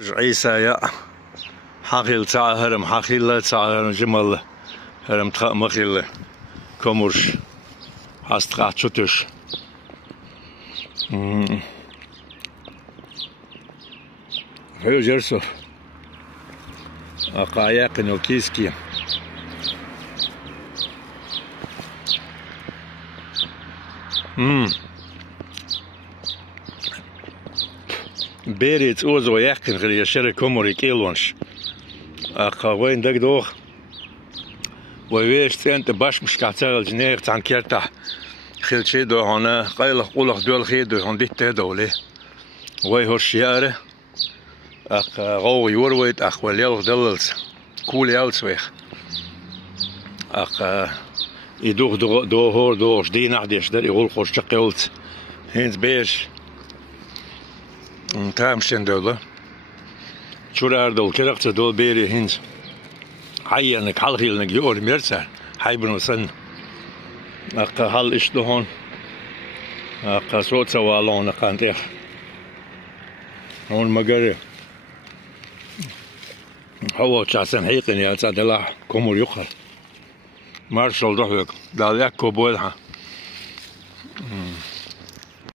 عيسى يا حقيل تاع هرم حقيل تاع هرم جمل هرم تخ مخيل كومرش هاستقع تشوتش هيو جرسو أقايق نوكيسكي بيريت اوزو يحكن غير يشري كوموري كيلونش وين دك دوخ ويش تنت باش مش كاتل جنير تان كيرتا خيل شي دو هنا قيل قولخ دول خيدو هون ديت دولي وي هوشياره غو يورويت وليل دللز كول يالسويخ يدوخ دو هور دو جدي نعديش در يقول خوش تقيلت هينز بيش تامشين دولة شورار دول كرقت دول بيري هينز حيانك حلقيلنك يور ميرسا حيبنو سن هل اشتو هون صوت سوالون قانتيخ هون مقري هو تشاسن حيقن يا تادلا كومور يقر مارشال ضحك داليك كوبولها